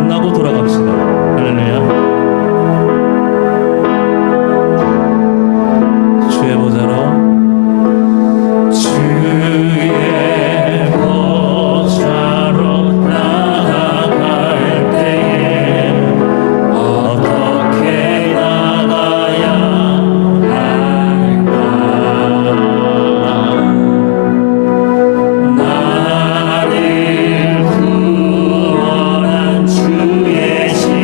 만나고 돌아갑시다. 할렐루야. 주의 보좌로 나아갈 때에 어떻게 나가야 할까? 나를 구원한 주의 신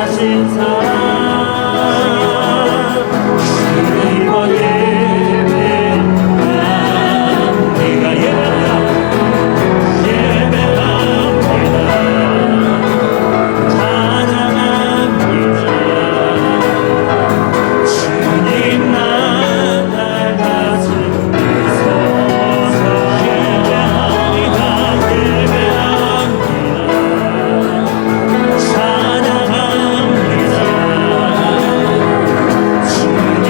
살아가신 사랑 주님과 예배합니다. 네가 예배합니다. 찬양합니다. 주님 나날 다스리소서. 예배합니다. 찬양합니다. 주님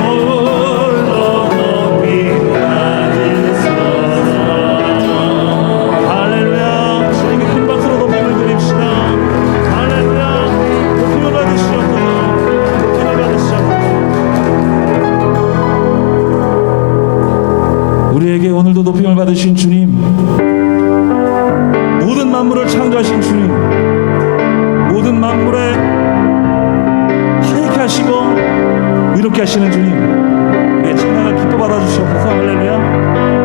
홀로 높이 받으소서. 할렐루야. 주님께 큰 박수로 높임을 드립시다. 할렐루야. 높임을 받으시옵소서. 높임을 받으시옵소서. 우리에게 오늘도 높임을 받으신 주님, 모든 만물을 창조하신 주님, 모든 만물에 하얗게 하시고 의롭게 하시는 주님, 우리의 찬양을 기뻐 받아주시옵소서. 할렐루야.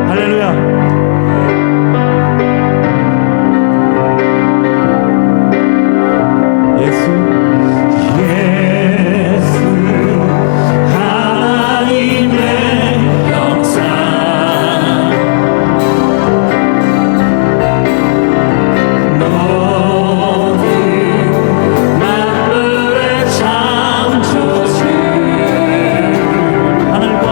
할렐루야. 예수 하나님의 영상 모든 만물의 창조주 하늘과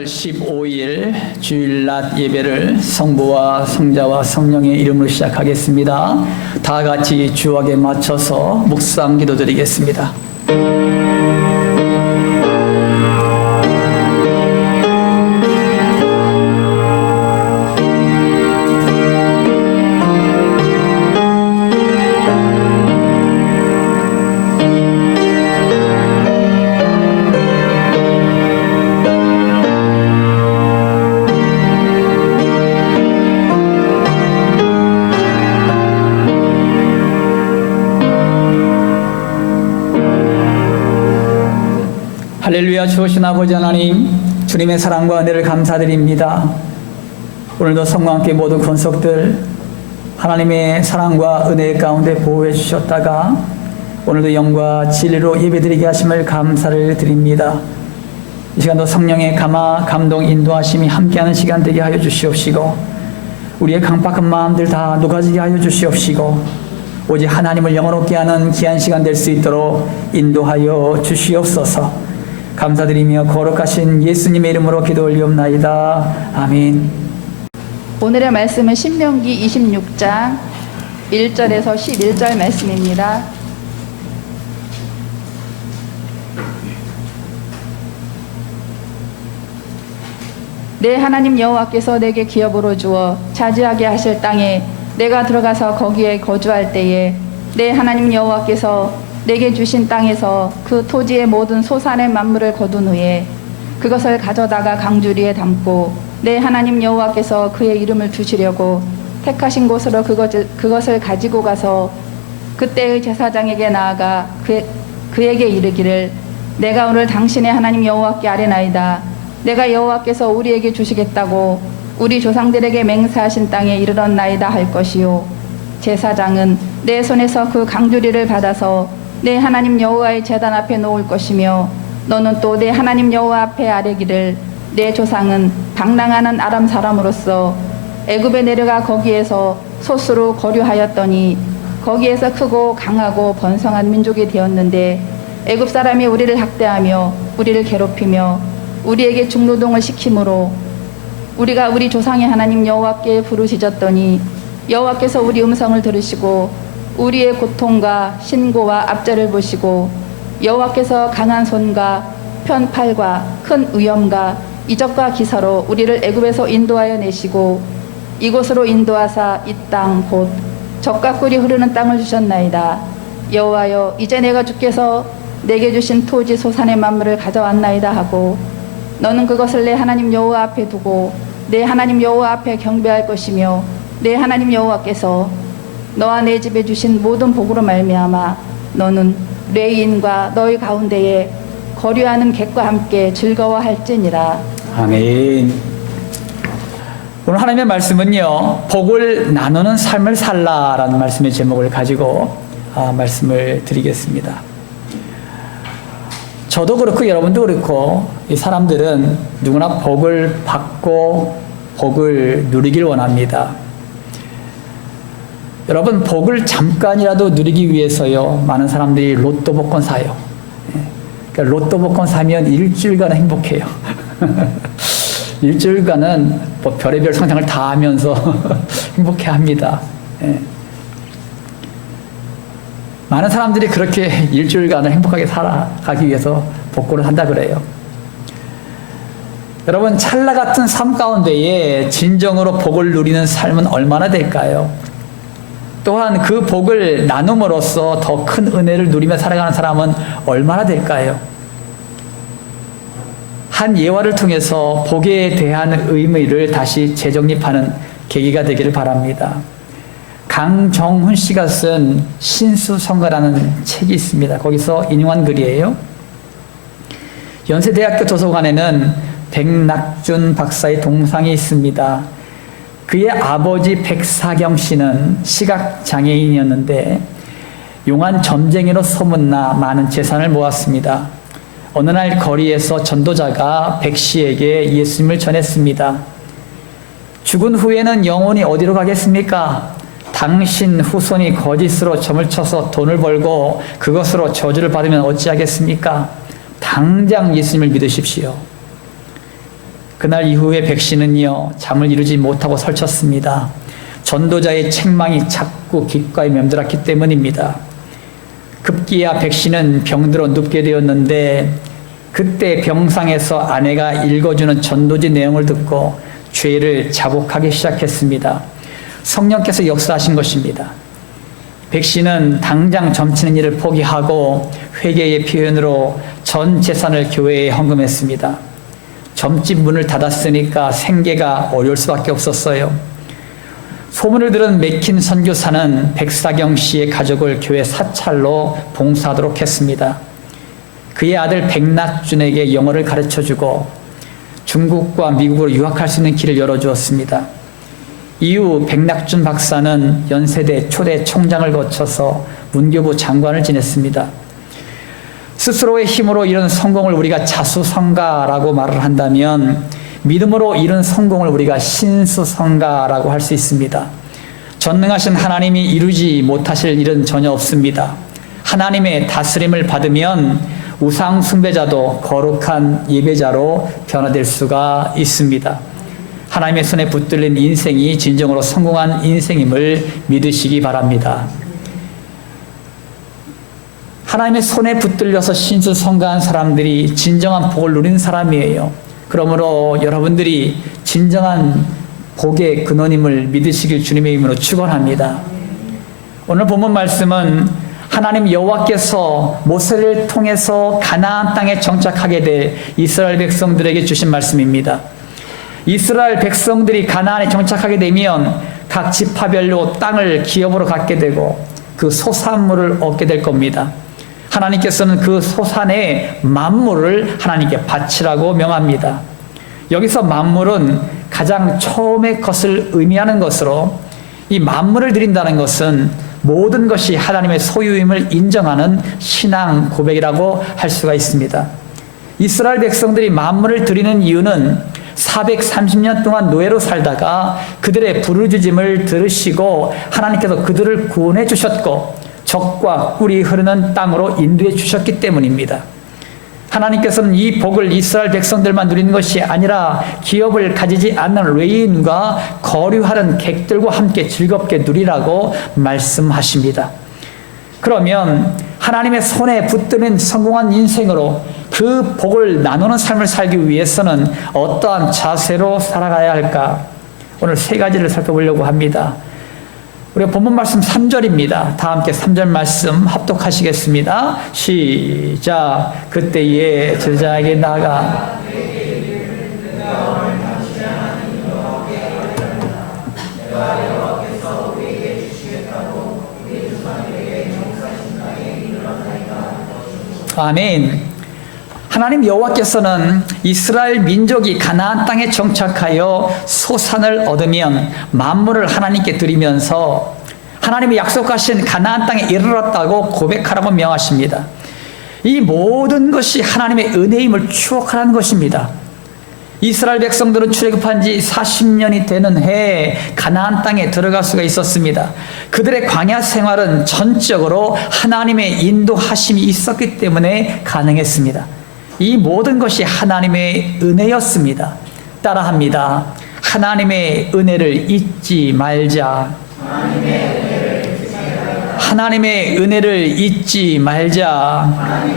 10월 15일 주일낮 예배를 성부와 성자와 성령의 이름으로 시작하겠습니다. 다 같이 주역에 맞춰서 묵상 기도드리겠습니다. 할렐루야. 주오신 아버지 하나님, 주님의 사랑과 은혜를 감사드립니다. 오늘도 성과 함께 모든 권속들 하나님의 사랑과 은혜 가운데 보호해 주셨다가 오늘도 영과 진리로 예배드리게 하심을 감사를 드립니다. 이 시간도 성령의 감화, 감동, 인도하심이 함께하는 시간 되게 하여 주시옵시고 우리의 강팍한 마음들 다 녹아지게 하여 주시옵시고 오직 하나님을 영원롭게 하는 귀한 시간 될 수 있도록 인도하여 주시옵소서. 감사드리며 거룩하신 예수님의 이름으로 기도 올리옵나이다. 아멘. 오늘의 말씀은 신명기 26장 1절에서 11절 말씀입니다. 내 하나님 여호와께서 내게 기업으로 주어 차지하게 하실 땅에 내가 들어가서 거기에 거주할 때에 내 하나님 여호와께서 내게 주신 땅에서 그 토지의 모든 소산의 만물을 거둔 후에 그것을 가져다가 강주리에 담고 내 하나님 여호와께서 그의 이름을 두시려고 택하신 곳으로 그것을 가지고 가서 그때의 제사장에게 나아가 그에게 이르기를 내가 오늘 당신의 하나님 여호와께 아뢰나이다. 내가 여호와께서 우리에게 주시겠다고 우리 조상들에게 맹세하신 땅에 이르렀나이다 할 것이요. 제사장은 내 손에서 그 강주리를 받아서 내 하나님 여호와의 제단 앞에 놓을 것이며 너는 또 내 하나님 여호와 앞에 아뢰기를 내 조상은 방랑하는 아람 사람으로서 애굽에 내려가 거기에서 소수로 거류하였더니 거기에서 크고 강하고 번성한 민족이 되었는데 애굽 사람이 우리를 학대하며 우리를 괴롭히며 우리에게 중노동을 시키므로 우리가 우리 조상의 하나님 여호와께 부르짖었더니 여호와께서 우리 음성을 들으시고 우리의 고통과 신고와 압제를 보시고 여호와께서 강한 손과 편팔과 큰 위엄과 이적과 기사로 우리를 애굽에서 인도하여 내시고 이곳으로 인도하사 이 땅 곧 젖과 꿀이 흐르는 땅을 주셨나이다. 여호와여, 이제 내가 주께서 내게 주신 토지 소산의 만물을 가져왔나이다 하고 너는 그것을 내 하나님 여호와 앞에 두고 내 하나님 여호와 앞에 경배할 것이며 내 하나님 여호와께서 너와 내 집에 주신 모든 복으로 말미암아 너는 레인과 너희 가운데에 거류하는 객과 함께 즐거워할지니라. 아멘. 오늘 하나님의 말씀은요, 복을 나누는 삶을 살라라는 말씀의 제목을 가지고 말씀을 드리겠습니다. 저도 그렇고 여러분도 그렇고 이 사람들은 누구나 복을 받고 복을 누리길 원합니다. 여러분, 복을 잠깐이라도 누리기 위해서요, 많은 사람들이 로또 복권 사요. 그러니까 로또 복권 사면 일주일간 행복해요. 일주일간은 뭐 별의별 상상을 다 하면서 행복해 합니다. 많은 사람들이 그렇게 일주일간을 행복하게 살아가기 위해서 복권을 산다 그래요. 여러분, 찰나 같은 삶 가운데에 진정으로 복을 누리는 삶은 얼마나 될까요? 또한 그 복을 나눔으로써 더 큰 은혜를 누리며 살아가는 사람은 얼마나 될까요? 한 예화를 통해서 복에 대한 의미를 다시 재정립하는 계기가 되기를 바랍니다. 강정훈 씨가 쓴 신수성가라는 책이 있습니다. 거기서 인용한 글이에요. 연세대학교 도서관에는 백낙준 박사의 동상이 있습니다. 그의 아버지 백사경 씨는 시각장애인이었는데 용한 점쟁이로 소문나 많은 재산을 모았습니다. 어느 날 거리에서 전도자가 백 씨에게 예수님을 전했습니다. 죽은 후에는 영혼이 어디로 가겠습니까? 당신 후손이 거짓으로 점을 쳐서 돈을 벌고 그것으로 저주를 받으면 어찌하겠습니까? 당장 예수님을 믿으십시오. 그날 이후에 백신은요, 잠을 이루지 못하고 설쳤습니다. 전도자의 책망이 자꾸 귓가에 맴돌았기 때문입니다. 급기야 백신은 병들어 눕게 되었는데 그때 병상에서 아내가 읽어주는 전도지 내용을 듣고 죄를 자복하기 시작했습니다. 성령께서 역사하신 것입니다. 백신은 당장 점치는 일을 포기하고 회개의 표현으로 전 재산을 교회에 헌금했습니다. 점집 문을 닫았으니까 생계가 어려울 수밖에 없었어요. 소문을 들은 맥힌 선교사는 백사경 씨의 가족을 교회 사찰로 봉사하도록 했습니다. 그의 아들 백낙준에게 영어를 가르쳐주고 중국과 미국으로 유학할 수 있는 길을 열어주었습니다. 이후 백낙준 박사는 연세대 초대 총장을 거쳐서 문교부 장관을 지냈습니다. 스스로의 힘으로 이룬 성공을 우리가 자수성가라고 말을 한다면 믿음으로 이룬 성공을 우리가 신수성가라고 할 수 있습니다. 전능하신 하나님이 이루지 못하실 일은 전혀 없습니다. 하나님의 다스림을 받으면 우상 숭배자도 거룩한 예배자로 변화될 수가 있습니다. 하나님의 손에 붙들린 인생이 진정으로 성공한 인생임을 믿으시기 바랍니다. 하나님의 손에 붙들려서 신수성가한 사람들이 진정한 복을 누린 사람이에요. 그러므로 여러분들이 진정한 복의 근원임을 믿으시길 주님의 이름으로 축원합니다. 오늘 본문 말씀은 하나님 여호와께서 모세를 통해서 가나안 땅에 정착하게 될 이스라엘 백성들에게 주신 말씀입니다. 이스라엘 백성들이 가나안에 정착하게 되면 각 지파별로 땅을 기업으로 갖게 되고 그 소산물을 얻게 될 겁니다. 하나님께서는 그 소산의 만물을 하나님께 바치라고 명합니다. 여기서 만물은 가장 처음의 것을 의미하는 것으로 이 만물을 드린다는 것은 모든 것이 하나님의 소유임을 인정하는 신앙 고백이라고 할 수가 있습니다. 이스라엘 백성들이 만물을 드리는 이유는 430년 동안 노예로 살다가 그들의 부르짖음을 들으시고 하나님께서 그들을 구원해 주셨고 적과 꿀이 흐르는 땅으로 인도해 주셨기 때문입니다. 하나님께서는 이 복을 이스라엘 백성들만 누리는 것이 아니라 기업을 가지지 않는 외인과 거류하는 객들과 함께 즐겁게 누리라고 말씀하십니다. 그러면 하나님의 손에 붙드는 성공한 인생으로 그 복을 나누는 삶을 살기 위해서는 어떠한 자세로 살아가야 할까? 오늘 세 가지를 살펴보려고 합니다. 우리가 본문 말씀 3절입니다. 다 함께 3절 말씀 합독하시겠습니다. 시작. 그때에 제자에게 나가 아멘. 하나님 여호와께서는 이스라엘 민족이 가나안 땅에 정착하여 소산을 얻으면 만물을 하나님께 드리면서 하나님이 약속하신 가나안 땅에 이르렀다고 고백하라고 명하십니다. 이 모든 것이 하나님의 은혜임을 추억하라는 것입니다. 이스라엘 백성들은 출애굽한 지 40년이 되는 해에 가나안 땅에 들어갈 수가 있었습니다. 그들의 광야 생활은 전적으로 하나님의 인도하심이 있었기 때문에 가능했습니다. 이 모든 것이 하나님의 은혜였습니다. 따라합니다. 하나님의 은혜를 잊지 말자. 하나님의 은혜를 잊지 말자.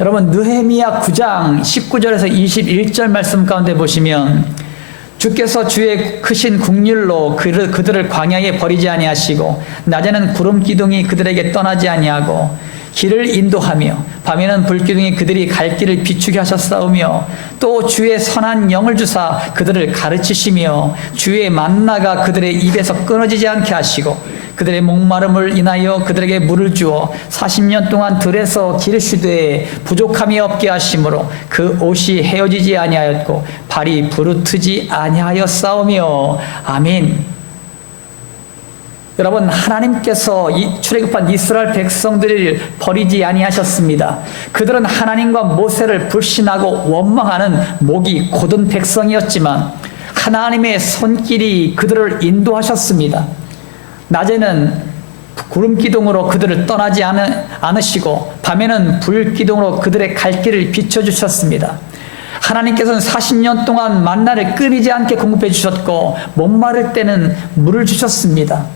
여러분 느헤미야 9장 19절에서 21절 말씀 가운데 보시면 주께서 주의 크신 국률로 그들을 광야에 버리지 아니하시고 낮에는 구름 기둥이 그들에게 떠나지 아니하고 길을 인도하며 밤에는 불기둥이 그들이 갈 길을 비추게 하셨사오며 또 주의 선한 영을 주사 그들을 가르치시며 주의 만나가 그들의 입에서 끊어지지 않게 하시고 그들의 목마름을 인하여 그들에게 물을 주어 40년 동안 들에서 기르시되 부족함이 없게 하심으로 그 옷이 헤어지지 아니하였고 발이 부르트지 아니하였사오며 아멘. 여러분 하나님께서 출애굽한 이스라엘 백성들을 버리지 아니하셨습니다. 그들은 하나님과 모세를 불신하고 원망하는 목이 곧은 백성이었지만 하나님의 손길이 그들을 인도하셨습니다. 낮에는 구름기둥으로 그들을 떠나지 않으시고 밤에는 불기둥으로 그들의 갈 길을 비춰주셨습니다. 하나님께서는 40년 동안 만나를 끊이지 않게 공급해 주셨고 목마를 때는 물을 주셨습니다.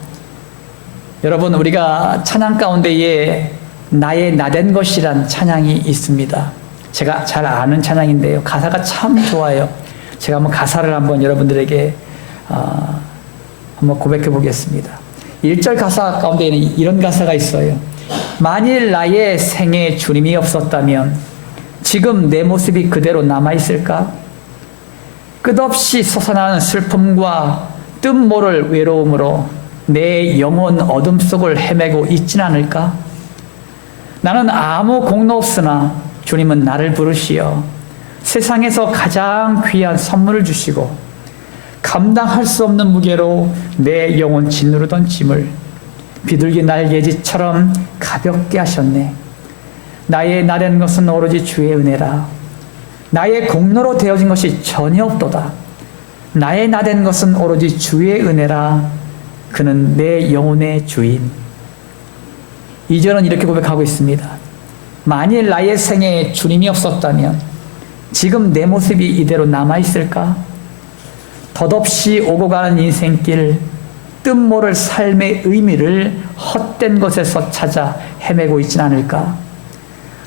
여러분, 우리가 찬양 가운데에 나의 나된 것이란 찬양이 있습니다. 제가 잘 아는 찬양인데요, 가사가 참 좋아요. 제가 가사를 여러분들에게 한번 고백해 보겠습니다. 1절 가사 가운데에는 이런 가사가 있어요. 만일 나의 생에 주님이 없었다면 지금 내 모습이 그대로 남아있을까? 끝없이 솟아나는 슬픔과 뜻모를 외로움으로 내 영혼 어둠 속을 헤매고 있진 않을까? 나는 아무 공로 없으나 주님은 나를 부르시어 세상에서 가장 귀한 선물을 주시고 감당할 수 없는 무게로 내 영혼 짓누르던 짐을 비둘기 날개짓처럼 가볍게 하셨네. 나의 나된 것은 오로지 주의 은혜라. 나의 공로로 되어진 것이 전혀 없도다. 나의 나된 것은 오로지 주의 은혜라. 그는 내 영혼의 주인. 2절은 이렇게 고백하고 있습니다. 만일 나의 생에 주님이 없었다면 지금 내 모습이 이대로 남아있을까? 덧없이 오고 가는 인생길, 뜻모를 삶의 의미를 헛된 것에서 찾아 헤매고 있진 않을까?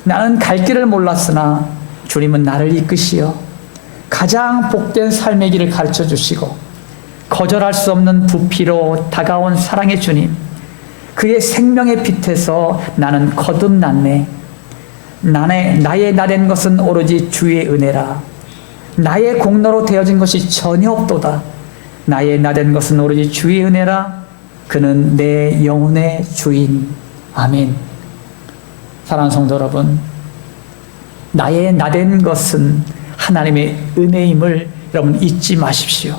나는 갈 길을 몰랐으나 주님은 나를 이끄시어 가장 복된 삶의 길을 가르쳐 주시고 거절할 수 없는 부피로 다가온 사랑의 주님, 그의 생명의 빛에서 나는 거듭났네. 나의 나된 것은 오로지 주의 은혜라. 나의 공로로 되어진 것이 전혀 없도다. 나의 나된 것은 오로지 주의 은혜라. 그는 내 영혼의 주인. 아멘. 사랑하는 성도 여러분, 나의 나된 것은 하나님의 은혜임을 여러분 잊지 마십시오.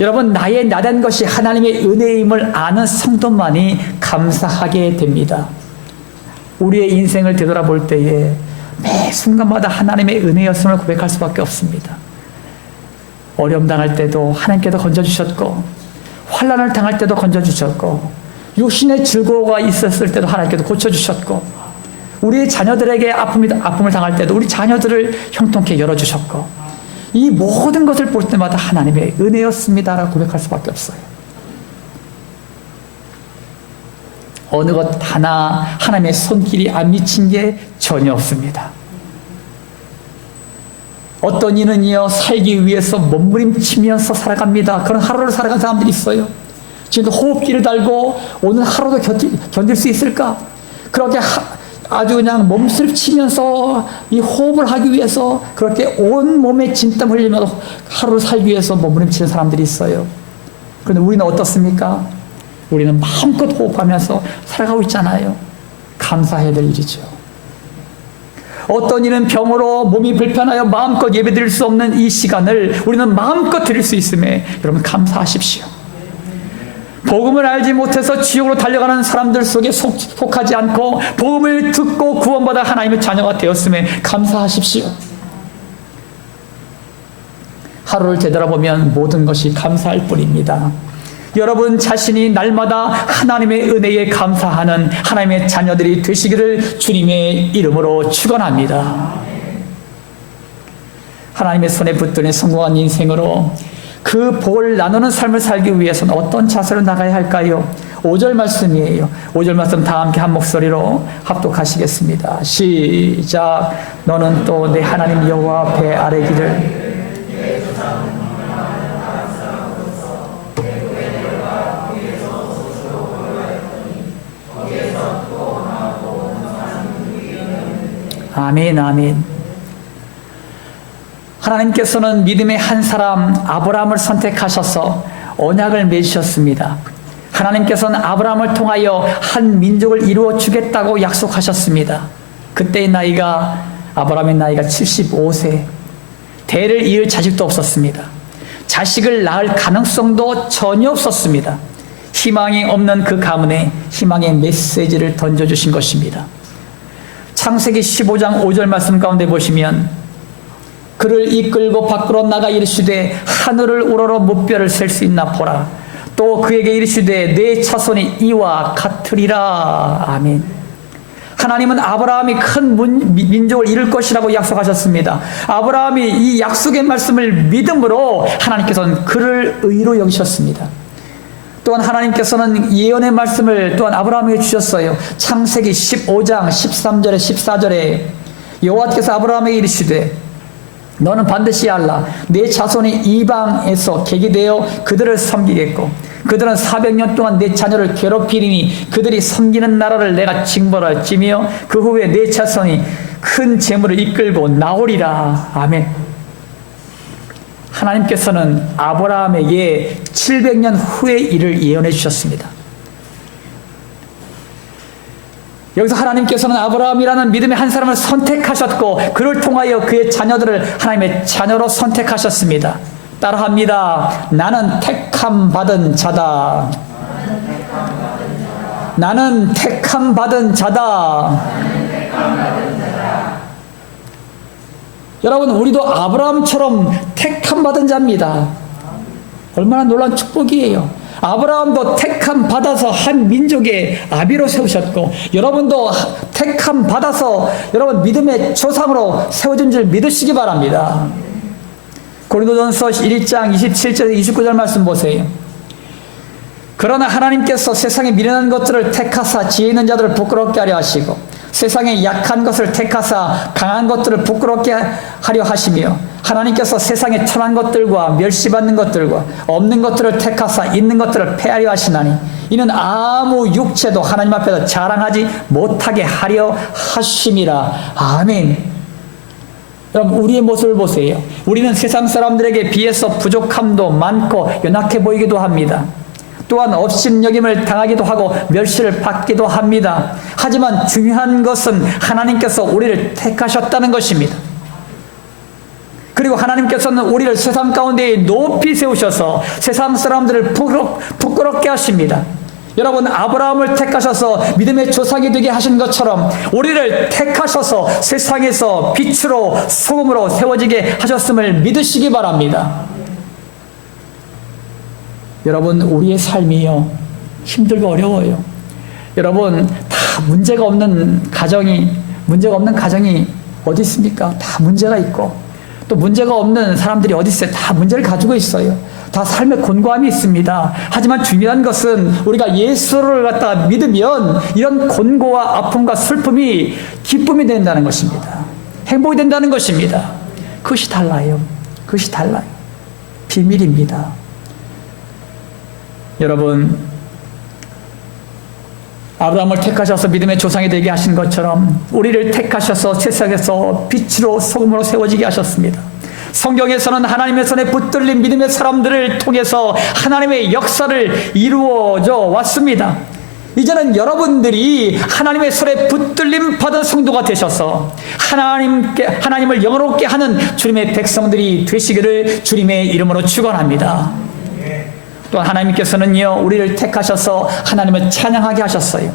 여러분, 나의 나된 것이 하나님의 은혜임을 아는 성도만이 감사하게 됩니다. 우리의 인생을 되돌아볼 때에 매 순간마다 하나님의 은혜였음을 고백할 수밖에 없습니다. 어려움 당할 때도 하나님께서 건져주셨고, 환난을 당할 때도 건져주셨고, 육신의 즐거움가 있었을 때도 하나님께서 고쳐주셨고, 우리의 자녀들에게 아픔을 당할 때도 우리 자녀들을 형통케 열어주셨고, 이 모든 것을 볼 때마다 하나님의 은혜였습니다라고 고백할 수밖에 없어요. 어느 것 하나 하나님의 손길이 안 미친 게 전혀 없습니다. 어떤 이는요, 살기 위해서 몸부림치면서 살아갑니다. 그런 하루를 살아간 사람들이 있어요. 지금도 호흡기를 달고 오늘 하루도 견딜 수 있을까? 그렇게 아주 그냥 몸부림치면서 이 호흡을 하기 위해서 그렇게 온 몸에 진땀 흘리면서 하루를 살기 위해서 몸부림치는 사람들이 있어요. 그런데 우리는 어떻습니까? 우리는 마음껏 호흡하면서 살아가고 있잖아요. 감사해야 될 일이죠. 어떤 이는 병으로 몸이 불편하여 마음껏 예배드릴 수 없는 이 시간을 우리는 마음껏 드릴 수 있음에 여러분 감사하십시오. 복음을 알지 못해서 지옥으로 달려가는 사람들 속에 속하지 않고 복음을 듣고 구원받아 하나님의 자녀가 되었음에 감사하십시오. 하루를 되돌아보면 모든 것이 감사할 뿐입니다. 여러분 자신이 날마다 하나님의 은혜에 감사하는 하나님의 자녀들이 되시기를 주님의 이름으로 축원합니다. 하나님의 손에 붙들린 성공한 인생으로 그 복을 나누는 삶을 살기 위해서는 어떤 자세로 나가야 할까요? 5절 말씀이에요. 5절 말씀 다 함께 한 목소리로 합독하시겠습니다. 시작. 너는 또 내 하나님 여호와 앞에 아뢰기를 아멘, 아멘. 하나님께서는 믿음의 한 사람 아브라함을 선택하셔서 언약을 맺으셨습니다. 하나님께서는 아브라함을 통하여 한 민족을 이루어 주겠다고 약속하셨습니다. 그때의 나이가 아브라함의 나이가 75세. 대를 이을 자식도 없었습니다. 자식을 낳을 가능성도 전혀 없었습니다. 희망이 없는 그 가문에 희망의 메시지를 던져주신 것입니다. 창세기 15장 5절 말씀 가운데 보시면 그를 이끌고 밖으로 나가 이르시되 하늘을 우러러 무뼈를 셀 수 있나 보라. 또 그에게 이르시되 내 자손이 이와 같으리라. 아멘. 하나님은 아브라함이 큰 민족을 이룰 것이라고 약속하셨습니다. 아브라함이 이 약속의 말씀을 믿음으로 하나님께서는 그를 의로 여기셨습니다. 또한 하나님께서는 예언의 말씀을 또한 아브라함에게 주셨어요. 창세기 15장 13절에 14절에 여호와께서 아브라함에게 이르시되 너는 반드시 알라. 내 자손이 이방에서 계기되어 그들을 섬기겠고 그들은 400년 동안 내 자녀를 괴롭히리니 그들이 섬기는 나라를 내가 징벌할지며 그 후에 내 자손이 큰 재물을 이끌고 나오리라. 아멘. 하나님께서는 아브라함에게 700년 후의 일을 예언해 주셨습니다. 여기서 하나님께서는 아브라함이라는 믿음의 한 사람을 선택하셨고 그를 통하여 그의 자녀들을 하나님의 자녀로 선택하셨습니다. 따라합니다. 나는 택함 받은 자다. 나는 택함 받은 자다. 여러분, 우리도 아브라함처럼 택함 받은 자입니다. 얼마나 놀라운 축복이에요. 아브라함도 택함 받아서 한 민족의 아비로 세우셨고 여러분도 택함 받아서 여러분 믿음의 조상으로 세워진 줄 믿으시기 바랍니다. 고린도전서 1장 27절 29절 말씀 보세요. 그러나 하나님께서 세상에 미련한 것들을 택하사 지혜 있는 자들을 부끄럽게 하려 하시고 세상에 약한 것을 택하사 강한 것들을 부끄럽게 하려 하시며 하나님께서 세상에 천한 것들과 멸시받는 것들과 없는 것들을 택하사 있는 것들을 폐하려 하시나니 이는 아무 육체도 하나님 앞에서 자랑하지 못하게 하려 하심이라. 아멘. 여러분, 우리의 모습을 보세요. 우리는 세상 사람들에게 비해서 부족함도 많고 연약해 보이기도 합니다. 또한 업신여김을 당하기도 하고 멸시를 받기도 합니다. 하지만 중요한 것은 하나님께서 우리를 택하셨다는 것입니다. 그리고 하나님께서는 우리를 세상 가운데 높이 세우셔서 세상 사람들을 부끄럽게 하십니다. 여러분, 아브라함을 택하셔서 믿음의 조상이 되게 하신 것처럼 우리를 택하셔서 세상에서 빛으로 소금으로 세워지게 하셨음을 믿으시기 바랍니다. 여러분, 우리의 삶이요 힘들고 어려워요. 여러분, 다 문제가 없는 가정이 어디 있습니까? 다 문제가 있고 또 문제가 없는 사람들이 어디 있어요? 다 문제를 가지고 있어요. 다 삶의 곤고함이 있습니다. 하지만 중요한 것은 우리가 예수를 갖다가 믿으면 이런 곤고와 아픔과 슬픔이 기쁨이 된다는 것입니다. 행복이 된다는 것입니다. 그것이 달라요. 그것이 달라요. 비밀입니다. 여러분, 아브라함을 택하셔서 믿음의 조상이 되게 하신 것처럼 우리를 택하셔서 세상에서 빛으로 소금으로 세워지게 하셨습니다. 성경에서는 하나님의 손에 붙들린 믿음의 사람들을 통해서 하나님의 역사를 이루어져 왔습니다. 이제는 여러분들이 하나님의 손에 붙들림 받은 성도가 되셔서 하나님을 영화롭게 하는 주님의 백성들이 되시기를 주님의 이름으로 축원합니다. 또한 하나님께서는요, 우리를 택하셔서 하나님을 찬양하게 하셨어요.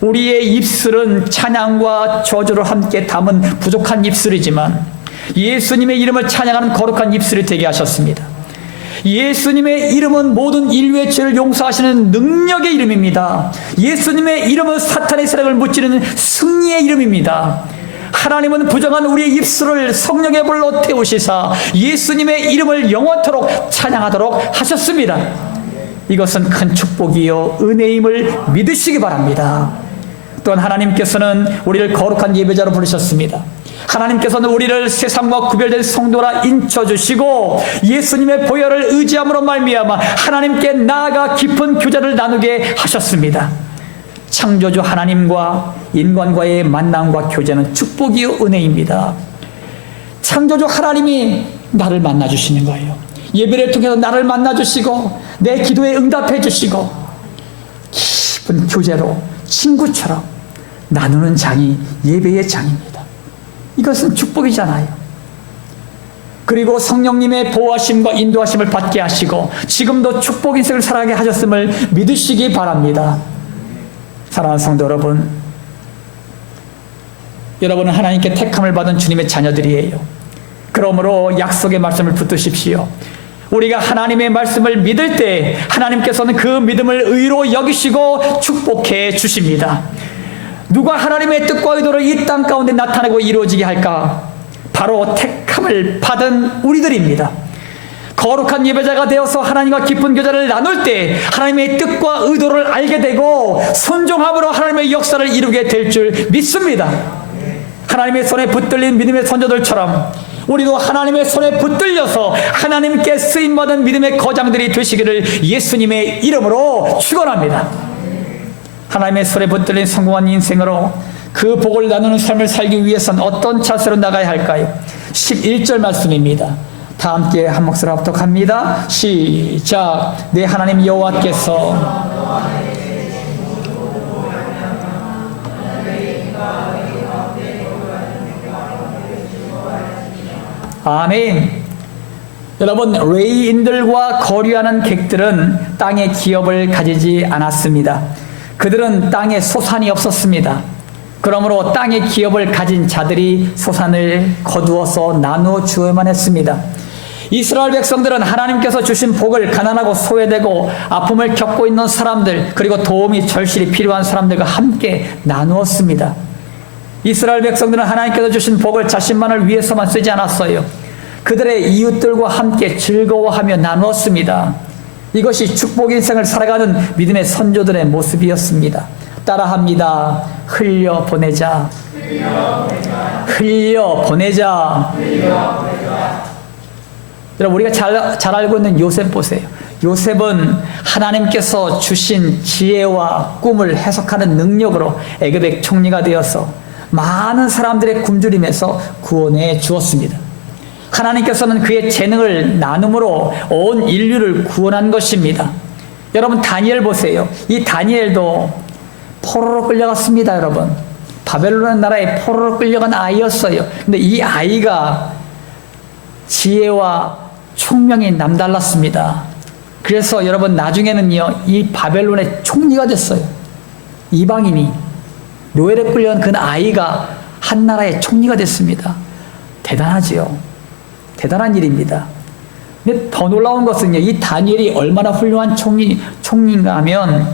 우리의 입술은 찬양과 저주를 함께 담은 부족한 입술이지만 예수님의 이름을 찬양하는 거룩한 입술이 되게 하셨습니다. 예수님의 이름은 모든 인류의 죄를 용서하시는 능력의 이름입니다. 예수님의 이름은 사탄의 세력을 무찌르는 승리의 이름입니다. 하나님은 부정한 우리의 입술을 성령의 불로 태우시사 예수님의 이름을 영원토록 찬양하도록 하셨습니다. 이것은 큰 축복이요 은혜임을 믿으시기 바랍니다. 또한 하나님께서는 우리를 거룩한 예배자로 부르셨습니다. 하나님께서는 우리를 세상과 구별된 성도라 인쳐주시고 예수님의 보혈을 의지함으로 말미암아 하나님께 나아가 깊은 교제를 나누게 하셨습니다. 창조주 하나님과 인간과의 만남과 교제는 축복이요 은혜입니다. 창조주 하나님이 나를 만나주시는 거예요. 예배를 통해서 나를 만나주시고 내 기도에 응답해 주시고 깊은 교제로 친구처럼 나누는 장이 예배의 장입니다. 이것은 축복이잖아요. 그리고 성령님의 보호하심과 인도하심을 받게 하시고 지금도 축복 인생을 살아가게 하셨음을 믿으시기 바랍니다. 사랑하는 성도 여러분, 여러분은 하나님께 택함을 받은 주님의 자녀들이에요. 그러므로 약속의 말씀을 붙드십시오. 우리가 하나님의 말씀을 믿을 때 하나님께서는 그 믿음을 의로 여기시고 축복해 주십니다. 누가 하나님의 뜻과 의도를 이 땅 가운데 나타내고 이루어지게 할까? 바로 택함을 받은 우리들입니다. 거룩한 예배자가 되어서 하나님과 깊은 교제를 나눌 때 하나님의 뜻과 의도를 알게 되고 순종함으로 하나님의 역사를 이루게 될 줄 믿습니다. 하나님의 손에 붙들린 믿음의 선조들처럼 우리도 하나님의 손에 붙들려서 하나님께 쓰임받은 믿음의 거장들이 되시기를 예수님의 이름으로 축원합니다. 하나님의 손에 붙들린 성공한 인생으로 그 복을 나누는 삶을 살기 위해서는 어떤 자세로 나가야 할까요? 11절 말씀입니다. 다 함께 한 목소리 합독합니다. 시작. 내 하나님 여호와께서 아멘. 여러분, 레위인들과 거류하는 객들은 땅의 기업을 가지지 않았습니다. 그들은 땅에 소산이 없었습니다. 그러므로 땅의 기업을 가진 자들이 소산을 거두어서 나누어 주어야만 했습니다. 이스라엘 백성들은 하나님께서 주신 복을 가난하고 소외되고 아픔을 겪고 있는 사람들, 그리고 도움이 절실히 필요한 사람들과 함께 나누었습니다. 이스라엘 백성들은 하나님께서 주신 복을 자신만을 위해서만 쓰지 않았어요. 그들의 이웃들과 함께 즐거워하며 나누었습니다. 이것이 축복 인생을 살아가는 믿음의 선조들의 모습이었습니다. 따라합니다. 흘려보내자. 흘려보내자. 여러분, 우리가 잘 알고 있는 요셉 보세요. 요셉은 하나님께서 주신 지혜와 꿈을 해석하는 능력으로 애굽의 총리가 되어서 많은 사람들의 굶주림에서 구원해 주었습니다. 하나님께서는 그의 재능을 나눔으로 온 인류를 구원한 것입니다. 여러분, 다니엘 보세요. 이 다니엘도 포로로 끌려갔습니다. 여러분, 바벨론 나라에 포로로 끌려간 아이였어요. 근데 이 아이가 지혜와 총명이 남달랐습니다. 그래서 여러분, 나중에는요, 이 바벨론의 총리가 됐어요. 이방인이 노예에 끌려간 그 아이가 한 나라의 총리가 됐습니다. 대단하지요. 대단한 일입니다. 근데 더 놀라운 것은요, 이 다니엘이 얼마나 훌륭한 총리인가 하면,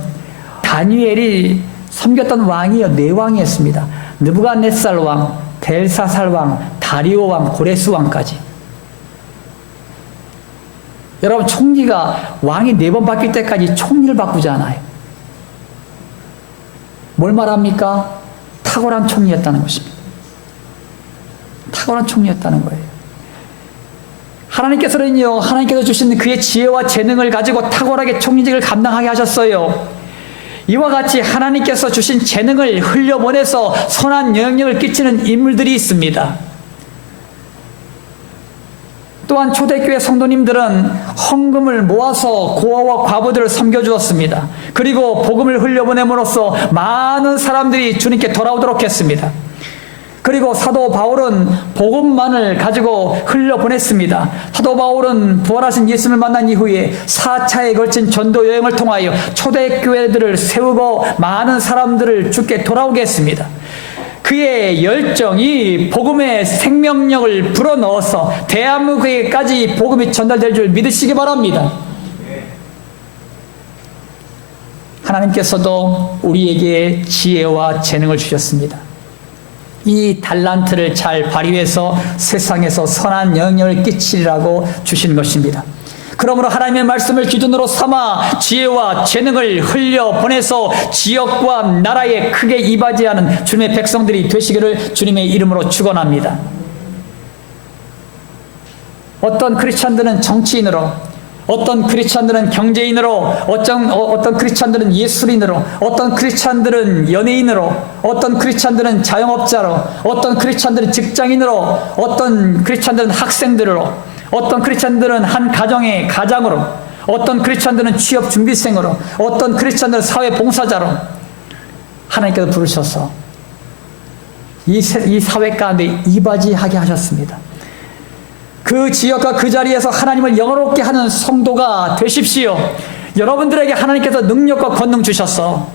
다니엘이 섬겼던 왕이요, 4왕이었습니다. 느부갓네살 왕, 벨사살 왕, 다리오 왕, 고레스 왕까지. 여러분, 총리가 왕이 4번 바뀔 때까지 총리를 바꾸지 않아요. 뭘 말합니까? 탁월한 총리였다는 것입니다. 탁월한 총리였다는 거예요. 하나님께서는요, 하나님께서 주신 그의 지혜와 재능을 가지고 탁월하게 총리직을 감당하게 하셨어요. 이와 같이 하나님께서 주신 재능을 흘려보내서 선한 영향력을 끼치는 인물들이 있습니다. 또한 초대교회 성도님들은 헌금을 모아서 고아와 과부들을 섬겨주었습니다. 그리고 복음을 흘려보냄으로써 많은 사람들이 주님께 돌아오도록 했습니다. 그리고 사도 바울은 복음만을 가지고 흘려보냈습니다. 사도 바울은 부활하신 예수님을 만난 이후에 4차에 걸친 전도 여행을 통하여 초대교회들을 세우고 많은 사람들을 주께 돌아오게 했습니다. 그의 열정이 복음의 생명력을 불어넣어서 대한민국에까지 복음이 전달될 줄 믿으시기 바랍니다. 하나님께서도 우리에게 지혜와 재능을 주셨습니다. 이 달란트를 잘 발휘해서 세상에서 선한 영향을 끼치리라고 주신 것입니다. 그러므로 하나님의 말씀을 기준으로 삼아 지혜와 재능을 흘려보내서 지역과 나라에 크게 이바지하는 주님의 백성들이 되시기를 주님의 이름으로 축원합니다. 어떤 크리스찬들은 정치인으로, 어떤 크리스찬들은 경제인으로, 어떤 크리스찬들은 예술인으로, 어떤 크리스찬들은 연예인으로, 어떤 크리스찬들은 자영업자로, 어떤 크리스찬들은 직장인으로, 어떤 크리스찬들은 학생들로, 어떤 크리스찬들은 한 가정의 가장으로, 어떤 크리스찬들은 취업 준비생으로, 어떤 크리스찬들은 사회 봉사자로 하나님께서 부르셔서 이 사회 가운데 이바지하게 하셨습니다. 그 지역과 그 자리에서 하나님을 영화롭게 하는 성도가 되십시오. 여러분들에게 하나님께서 능력과 권능 주셔서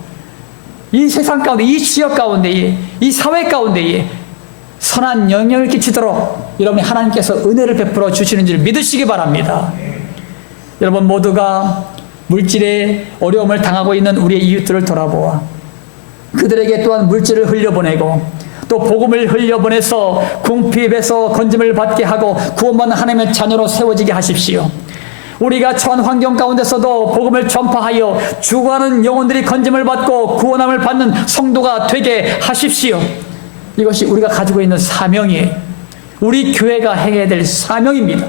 이 세상 가운데, 이 지역 가운데, 이 사회 가운데 선한 영향을 끼치도록 여러분이 하나님께서 은혜를 베풀어 주시는 줄 믿으시기 바랍니다. 여러분 모두가 물질의 어려움을 당하고 있는 우리의 이웃들을 돌아보아 그들에게 또한 물질을 흘려보내고 또 복음을 흘려보내서 궁핍에서 건짐을 받게 하고 구원받는 하나님의 자녀로 세워지게 하십시오. 우리가 처한 환경 가운데서도 복음을 전파하여 죽어가는 영혼들이 건짐을 받고 구원함을 받는 성도가 되게 하십시오. 이것이 우리가 가지고 있는 사명이에요. 우리 교회가 해야 될 사명입니다.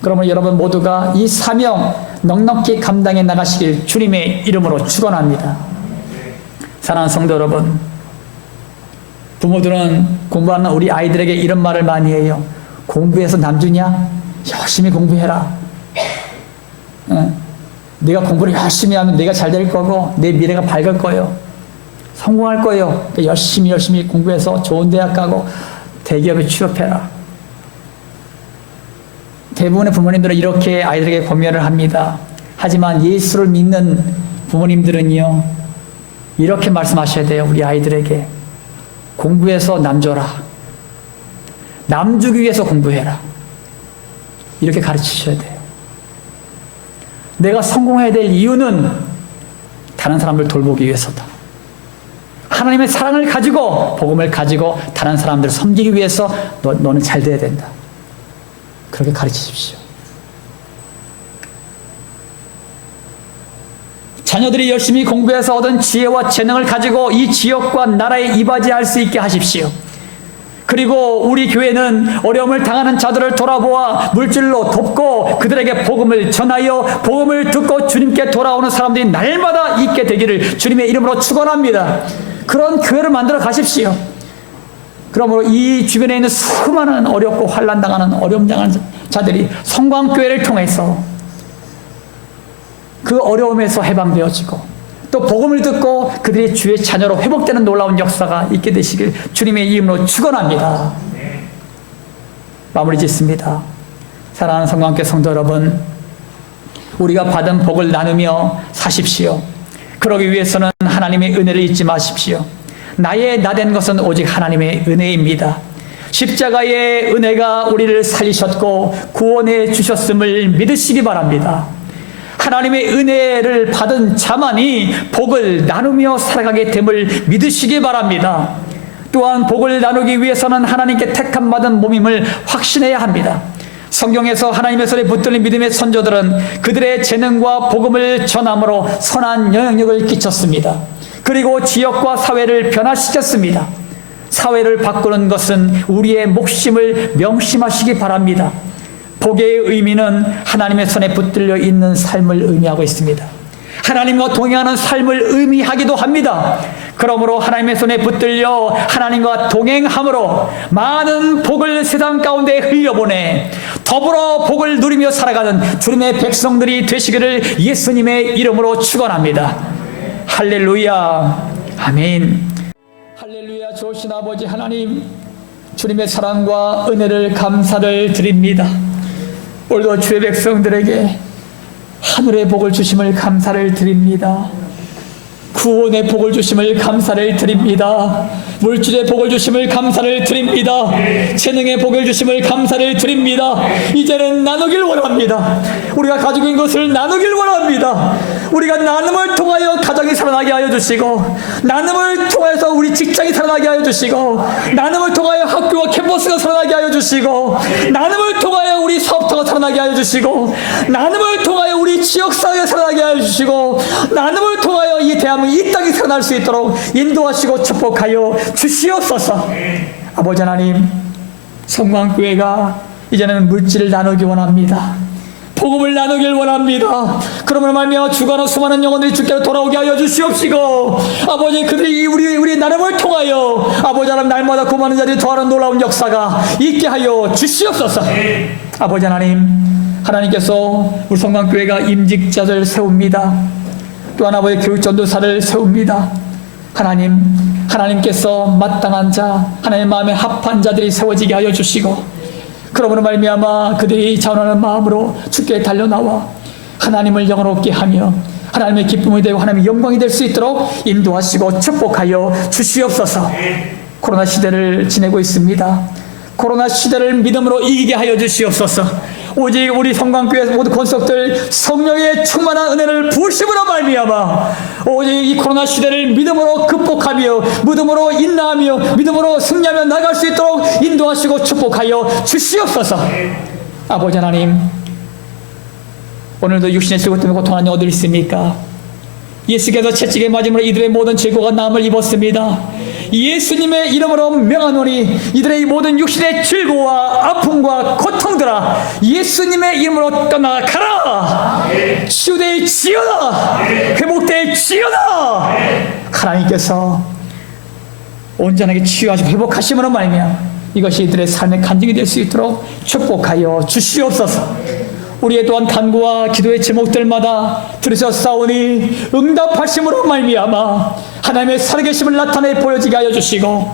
그러면 여러분 모두가 이 사명 넉넉히 감당해 나가시길 주님의 이름으로 축원합니다. 사랑하는 성도 여러분, 부모들은 공부하는 우리 아이들에게 이런 말을 많이 해요. 공부해서 남주냐? 열심히 공부해라. 네가 공부를 열심히 하면 네가 잘 될 거고 내 미래가 밝을 거예요. 성공할 거예요. 그러니까 열심히 공부해서 좋은 대학 가고 대기업에 취업해라. 대부분의 부모님들은 이렇게 아이들에게 권면을 합니다. 하지만 예수를 믿는 부모님들은요, 이렇게 말씀하셔야 돼요. 우리 아이들에게 공부해서 남줘라. 남주기 위해서 공부해라. 이렇게 가르치셔야 돼요. 내가 성공해야 될 이유는 다른 사람을 돌보기 위해서다. 하나님의 사랑을 가지고 복음을 가지고 다른 사람들을 섬기기 위해서 너는 잘 돼야 된다. 그렇게 가르치십시오. 자녀들이 열심히 공부해서 얻은 지혜와 재능을 가지고 이 지역과 나라에 이바지할 수 있게 하십시오. 그리고 우리 교회는 어려움을 당하는 자들을 돌아보아 물질로 돕고 그들에게 복음을 전하여 복음을 듣고 주님께 돌아오는 사람들이 날마다 있게 되기를 주님의 이름으로 축원합니다. 그런 교회를 만들어 가십시오. 그러므로 이 주변에 있는 수많은 어렵고 환난 당하는 어려움 당하는 자들이 성광교회를 통해서 그 어려움에서 해방되어지고 또 복음을 듣고 그들이 주의 자녀로 회복되는 놀라운 역사가 있게 되시길 주님의 이름으로 축원합니다. 마무리 짓습니다. 사랑하는 성광교회 성도 여러분, 우리가 받은 복을 나누며 사십시오. 그러기 위해서는 하나님의 은혜를 잊지 마십시오. 나의 나된 것은 오직 하나님의 은혜입니다. 십자가의 은혜가 우리를 살리셨고 구원해 주셨음을 믿으시기 바랍니다. 하나님의 은혜를 받은 자만이 복을 나누며 살아가게 됨을 믿으시기 바랍니다. 또한 복을 나누기 위해서는 하나님께 택함 받은 몸임을 확신해야 합니다. 성경에서 하나님의 손에 붙들린 믿음의 선조들은 그들의 재능과 복음을 전함으로 선한 영향력을 끼쳤습니다. 그리고 지역과 사회를 변화시켰습니다. 사회를 바꾸는 것은 우리의 몫임을 명심하시기 바랍니다. 복의 의미는 하나님의 손에 붙들려 있는 삶을 의미하고 있습니다. 하나님과 동행하는 삶을 의미하기도 합니다. 그러므로 하나님의 손에 붙들려 하나님과 동행함으로 많은 복을 세상 가운데 흘려보내 더불어 복을 누리며 살아가는 주님의 백성들이 되시기를 예수님의 이름으로 축원합니다. 할렐루야. 아멘. 할렐루야. 좋으신 아버지 하나님, 주님의 사랑과 은혜를 감사를 드립니다. 오늘도 주의 백성들에게 하늘의 복을 주심을 감사를 드립니다. 구원의 복을 주심을 감사를 드립니다. 물질의 복을 주심을 감사를 드립니다. 재능의 복을 주심을 감사를 드립니다. 이제는 나누길 원합니다. 우리가 가지고 있는 것을 나누길 원합니다. 우리가 나눔을 통하여 가정이 살아나게 하여 주시고, 나눔을 통해서 우리 직장이 살아나게 하여 주시고, 나눔을 통하여 학교와 캠퍼스가 살아나게 하여 주시고, 나눔을 통하여 우리 사업터가 살아나게 하여 주시고, 나눔을 통하여 우리 지역사회가 살아나게 하여 주시고, 나눔을 통하여 이 대한민국 이 땅이 살아날 수 있도록 인도하시고 축복하여 주시옵소서. 아버지 하나님, 성광교회가 이제는 물질을 나누기 원합니다. 복음을 나누길 원합니다. 그러므로 말미암아 죽어가는 수많은 영혼들이 주께로 돌아오게 하여 주시옵시고, 아버지 그들이 우리 나눔을 통하여 아버지 하나님 날마다 구원하는 자들이 더하는 놀라운 역사가 있게 하여 주시옵소서. 아버지 하나님, 하나님께서 우리 성광교회가 임직자들 세웁니다. 또한 아버지 교육전도사를 세웁니다. 하나님께서 마땅한 자, 하나님의 마음에 합한 자들이 세워지게 하여 주시고, 그러므로 말미암아 그들이 자원하는 마음으로 주께 달려나와 하나님을 영원롭게 하며 하나님의 기쁨이 되고 하나님의 영광이 될 수 있도록 인도하시고 축복하여 주시옵소서. 코로나 시대를 지내고 있습니다. 코로나 시대를 믿음으로 이기게 하여 주시옵소서. 오직 우리 성광교회 모든 권속들 성령의 충만한 은혜를 부으심으로 말미암아 오직 이 코로나 시대를 믿음으로 극복하며 믿음으로 인내하며 믿음으로 승리하며 나갈 수 있도록 인도하시고 축복하여 주시옵소서. 아버지 하나님, 오늘도 육신의 질고 때문에 고통하는 어디 있습니까? 예수께서 채찍에 맞음으로 이들의 모든 질고가 남을 입었습니다. 예수님의 이름으로 명하노니 이들의 모든 육신의 질고와 아픔과 고통들아 예수님의 이름으로 떠나가라. 치유되지어다. 회복되지어다. 하나님께서 온전하게 치유하시고 회복하심으로 말미암아 이것이 이들의 삶의 간증이 될 수 있도록 축복하여 주시옵소서. 우리의 또한 간구와 기도의 제목들마다 들으셨사오니 응답하심으로 말미암아 하나님의 살아계심을 나타내 보여지게 하여 주시고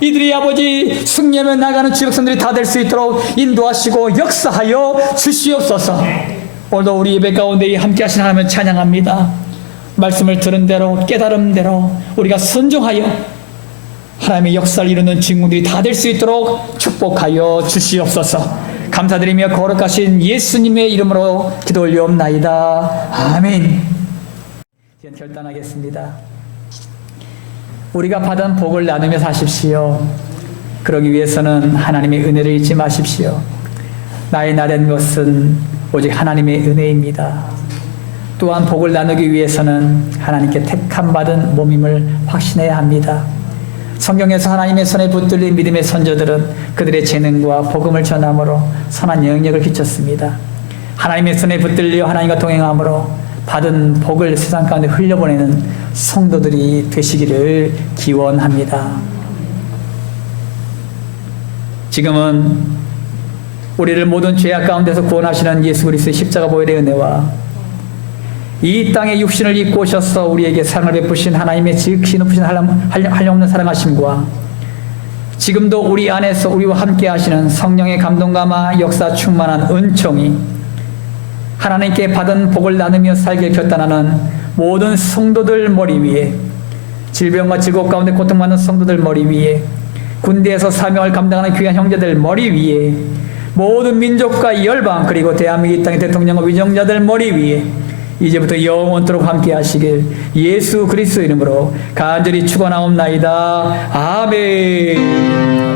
이들이 아버지 승리하며 나가는 주역선들이 다 될 수 있도록 인도하시고 역사하여 주시옵소서. 오늘도 우리 예배 가운데 함께 하신 하나님을 찬양합니다. 말씀을 들은 대로 깨달음대로 우리가 순종하여 하나님의 역사를 이루는 주인공들이 다 될 수 있도록 축복하여 주시옵소서. 감사드리며 거룩하신 예수님의 이름으로 기도 올리옵나이다. 아멘. 이제 결단하겠습니다. 우리가 받은 복을 나누며 사십시오. 그러기 위해서는 하나님의 은혜를 잊지 마십시오. 나의 나된 것은 오직 하나님의 은혜입니다. 또한 복을 나누기 위해서는 하나님께 택함 받은 몸임을 확신해야 합니다. 성경에서 하나님의 손에 붙들린 믿음의 선조들은 그들의 재능과 복음을 전함으로 선한 영역을 비쳤습니다. 하나님의 손에 붙들려 하나님과 동행함으로 받은 복을 세상 가운데 흘려보내는 성도들이 되시기를 기원합니다. 지금은 우리를 모든 죄악 가운데서 구원하시는 예수 그리스도의 십자가 보혈의 은혜와 이 땅에 육신을 입고 오셔서 우리에게 사랑을 베푸신 하나님의 지극히 높으신 한량없는 사랑하심과 지금도 우리 안에서 우리와 함께 하시는 성령의 감동감화 역사 충만한 은총이 하나님께 받은 복을 나누며 살길 결단하는 모든 성도들 머리 위에 질병과 질곡 가운데 고통받는 성도들 머리 위에 군대에서 사명을 감당하는 귀한 형제들 머리 위에 모든 민족과 열방 그리고 대한민국 이 땅의 대통령과 위정자들 머리 위에 이제부터 영원토록 함께 하시길 예수 그리스도 이름으로 간절히 축원하옵나이다. 아멘.